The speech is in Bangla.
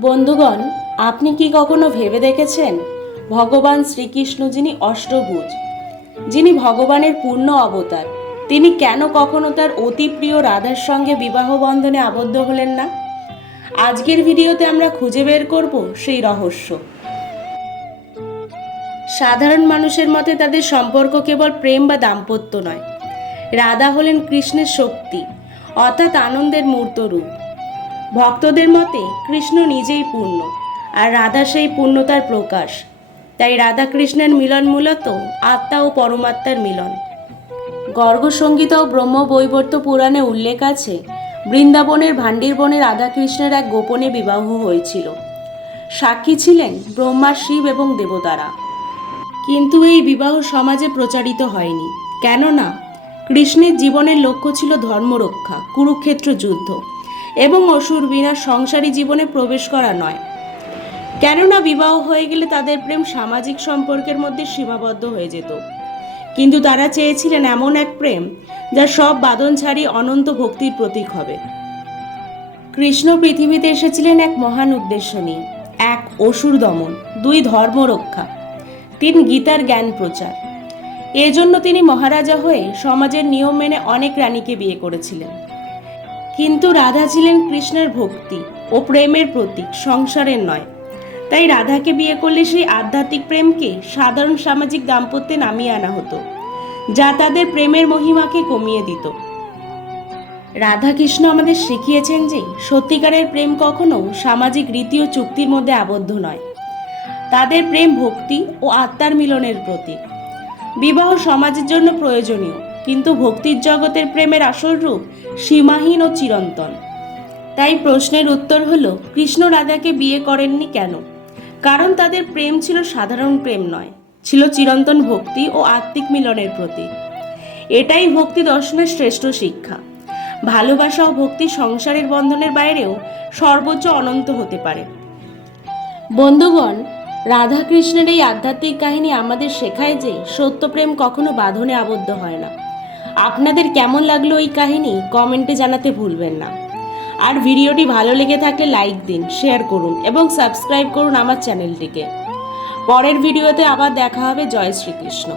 বন্ধুগণ, আপনি কি কখনো ভেবে দেখেছেন ভগবান শ্রীকৃষ্ণ যিনি অষ্টভুজ, যিনি ভগবানের পূর্ণ অবতার, তিনি কেন কখনো তার অতি প্রিয় রাধার সঙ্গে বিবাহ বন্ধনে আবদ্ধ হলেন না? আজকের ভিডিওতে আমরা খুঁজে বের করব সেই রহস্য। সাধারণ মানুষের মতে তাদের সম্পর্ক কেবল প্রেম বা দাম্পত্য নয়। রাধা হলেন কৃষ্ণের শক্তি, অর্থাৎ আনন্দের মূর্ত রূপ ভক্তদের মতে কৃষ্ণ নিজেই পূর্ণ, আর রাধা সেই পূর্ণতার প্রকাশ। তাই রাধা কৃষ্ণের মিলন মূলত আত্মা ও পরমাত্মার মিলন। গর্গসঙ্গীত ও ব্রহ্ম বৈবর্ত পুরাণে উল্লেখ আছে, বৃন্দাবনের ভান্ডির বনে রাধাকৃষ্ণের এক গোপনে বিবাহ হয়েছিল। সাক্ষী ছিলেন ব্রহ্মা শিব এবং দেবতারা। কিন্তু এই বিবাহ সমাজে প্রচারিত হয়নি। কেননা, কৃষ্ণের জীবনের লক্ষ্য ছিল ধর্মরক্ষা, কুরুক্ষেত্র যুদ্ধ। এবং অসুর বিনা সংসারী জীবনে প্রবেশ করা নয়। কেননা বিবাহ হয়ে গেলে তাদের প্রেম সামাজিক সম্পর্কের মধ্যে সীমাবদ্ধ হয়ে যেত। কিন্তু তারা চেয়েছিলেন এমন এক প্রেম যা সব বাদন ছাড়িয়ে অনন্ত ভক্তির প্রতীক হবে। কৃষ্ণ পৃথিবীতে এসেছিলেন এক মহান উদ্দেশ্য নিয়ে, এক অসুর দমন, দুই ধর্ম রক্ষা, তিন গীতার জ্ঞান প্রচার। এজন্য তিনি মহারাজা হয়ে সমাজের নিয়ম মেনে অনেক রানীকে বিয়ে করেছিলেন। কিন্তু রাধা ছিলেন কৃষ্ণের ভক্তি ও প্রেমের প্রতীক, সংসারের নয়। তাই রাধাকে বিয়ে করলে সেই আধ্যাত্মিক প্রেমকে সাধারণ সামাজিক দাম্পত্যে নামিয়ে আনা হতো, যা তাদের প্রেমের মহিমাকে কমিয়ে দিত। রাধাকৃষ্ণ আমাদের শিখিয়েছেন যে সত্যিকারের প্রেম কখনো সামাজিক রীতি ও চুক্তির মধ্যে আবদ্ধ নয়। তাদের প্রেম ভক্তি ও আত্মার মিলনের প্রতীক। বিবাহ সমাজের জন্য প্রয়োজনীয়। কিন্তু ভক্তির জগতের প্রেমের আসল রূপ সীমাহীন ও চিরন্তন। তাই প্রশ্নের উত্তর হলো, কৃষ্ণ রাধাকে বিয়ে করেননি কেন? কারণ তাদের প্রেম ছিল সাধারণ প্রেম নয়, ছিল চিরন্তন ভক্তি ও আত্মিক মিলনের প্রতীক। এটাই ভক্তি দর্শনের শ্রেষ্ঠ শিক্ষা। ভালোবাসা ও ভক্তি সংসারের বন্ধনের বাইরেও সর্বোচ্চ অনন্ত হতে পারে। বন্ধুগণ, রাধা কৃষ্ণের এই আধ্যাত্মিক কাহিনী আমাদের শেখায় যে সত্য প্রেম কখনো বাঁধনে আবদ্ধ হয় না। আপনাদের কেমন লাগল এই কাহিনী কমেন্টে জানাতে ভুলবেন না। আর ভিডিওটি ভালো লেগে থাকলে লাইক দিন, শেয়ার করুন এবং সাবস্ক্রাইব করুন আমার চ্যানেলটিকে। পরের ভিডিওতে আবার দেখা হবে। জয় শ্রীকৃষ্ণ।